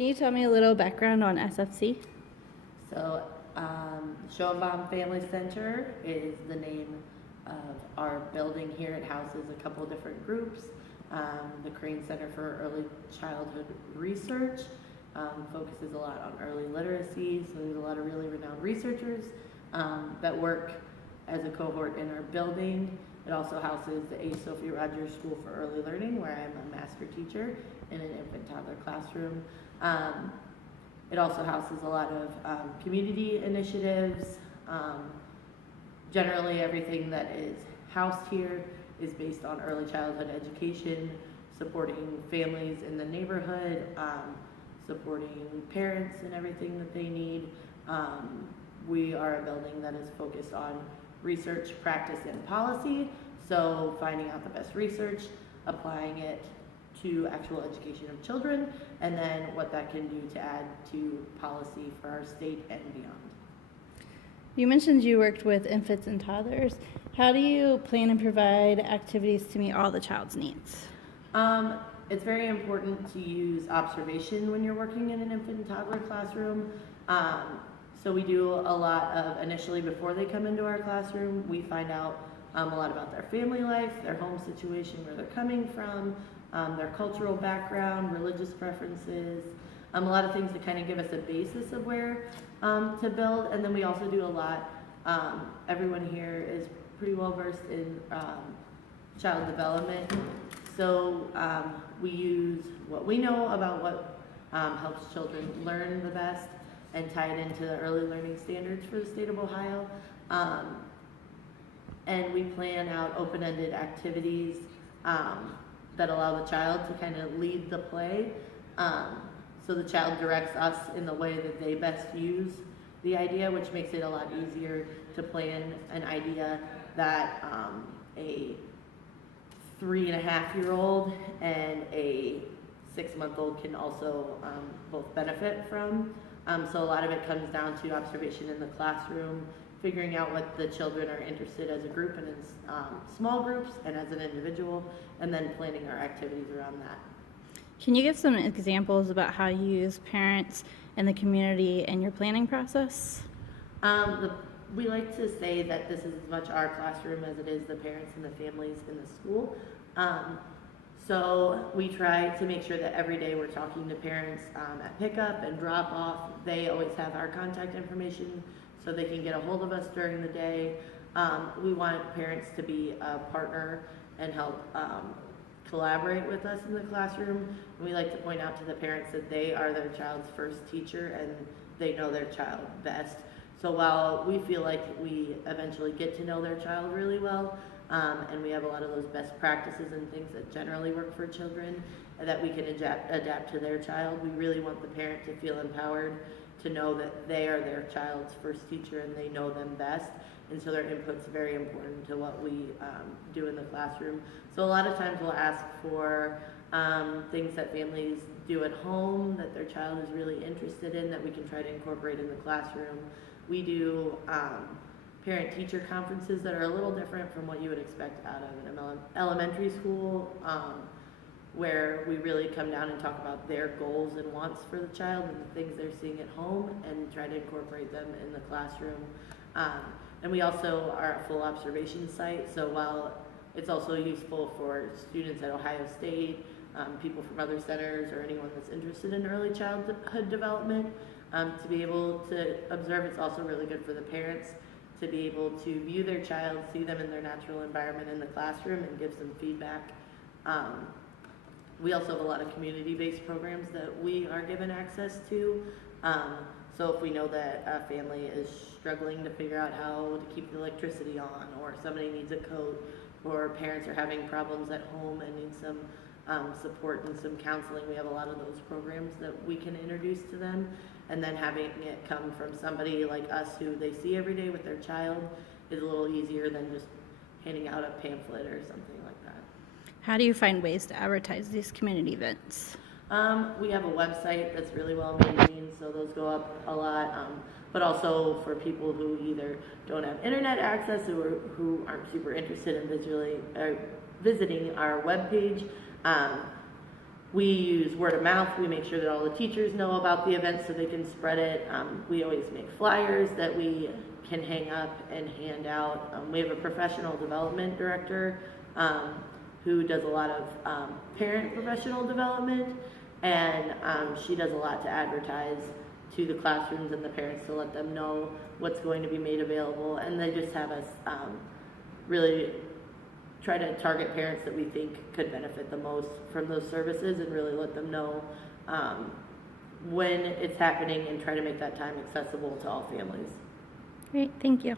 Can you tell me a little background on SFC? So, Schoenbaum Family Center is the name of our building here. It houses a couple different groups. The Crane Center for Early Childhood Research focuses a lot on early literacy, so there's a lot of really renowned researchers that work as a cohort in our building. It also houses the A. Sophie Rogers School for Early Learning, where I'm a master teacher in an infant toddler classroom. It also houses a lot of community initiatives. Generally, everything that is housed here is based on early childhood education, supporting families in the neighborhood, supporting parents and everything that they need. We are a building that is focused on research, practice, and policy. So finding out the best research, applying it to actual education of children, and then what that can do to add to policy for our state and beyond. You mentioned you worked with infants and toddlers. How do you plan and provide activities to meet all the child's needs? It's very important to use observation when you're working in an infant and toddler classroom. So we do a lot of, initially before they come into our classroom, we find out a lot about their family life, their home situation, where they're coming from, their cultural background, religious preferences, a lot of things to kind of give us a basis of where to build. And then we also do a lot, everyone here is pretty well versed in child development. So we use what we know about what helps children learn the best and tie it into the early learning standards for the state of Ohio. And we plan out open-ended activities that allow the child to kind of lead the play. So the child directs us in the way that they best use the idea, which makes it a lot easier to plan an idea that a 3.5-year-old and a 6-month-old can also both benefit from. So a lot of it comes down to observation in the classroom, figuring out what the children are interested as a group and in small groups and as an individual, and then planning our activities around that. Can you give some examples about how you use parents and the community in your planning process? We like to say that this is as much our classroom as it is the parents and the families in the school. So we try to make sure that every day we're talking to parents at pickup and drop off. They always have our contact information so they can get a hold of us during the day. We want parents to be a partner and help collaborate with us in the classroom. And we like to point out to the parents that they are their child's first teacher and they know their child best. So while we feel like we eventually get to know their child really well, and we have a lot of those best practices and things that generally work for children that we can adapt to their child, we really want the parent to feel empowered to know that they are their child's first teacher and they know them best. And so their input's very important to what we do in the classroom. So a lot of times we'll ask for things that families do at home that their child is really interested in that we can try to incorporate in the classroom. We do parent-teacher conferences that are a little different from what you would expect out of an elementary school, where we really come down and talk about their goals and wants for the child and the things they're seeing at home and try to incorporate them in the classroom. And we also are a full observation site, so while it's also useful for students at Ohio State, people from other centers, or anyone that's interested in early childhood development, to be able to observe, it's also really good for the parents to be able to view their child, see them in their natural environment in the classroom, and give some feedback. We also have a lot of community-based programs that we are given access to. So if we know that a family is struggling to figure out how to keep the electricity on, or somebody needs a coat, or parents are having problems at home and need some support and some counseling, we have a lot of those programs that we can introduce to them. And then having it come from somebody like us who they see every day with their child is a little easier than just handing out a pamphlet or something like that. How do you find ways to advertise these community events? We have a website that's really well maintained, so those go up a lot. But also for people who either don't have internet access or who aren't super interested in visiting our webpage, We use word of mouth. We make sure that all the teachers know about the event so they can spread it. We always make flyers that we can hang up and hand out. We have a professional development director who does a lot of parent professional development, and she does a lot to advertise to the classrooms and the parents to let them know what's going to be made available. And they just have us really try to target parents that we think could benefit the most from those services and really let them know when it's happening and try to make that time accessible to all families. Great, thank you.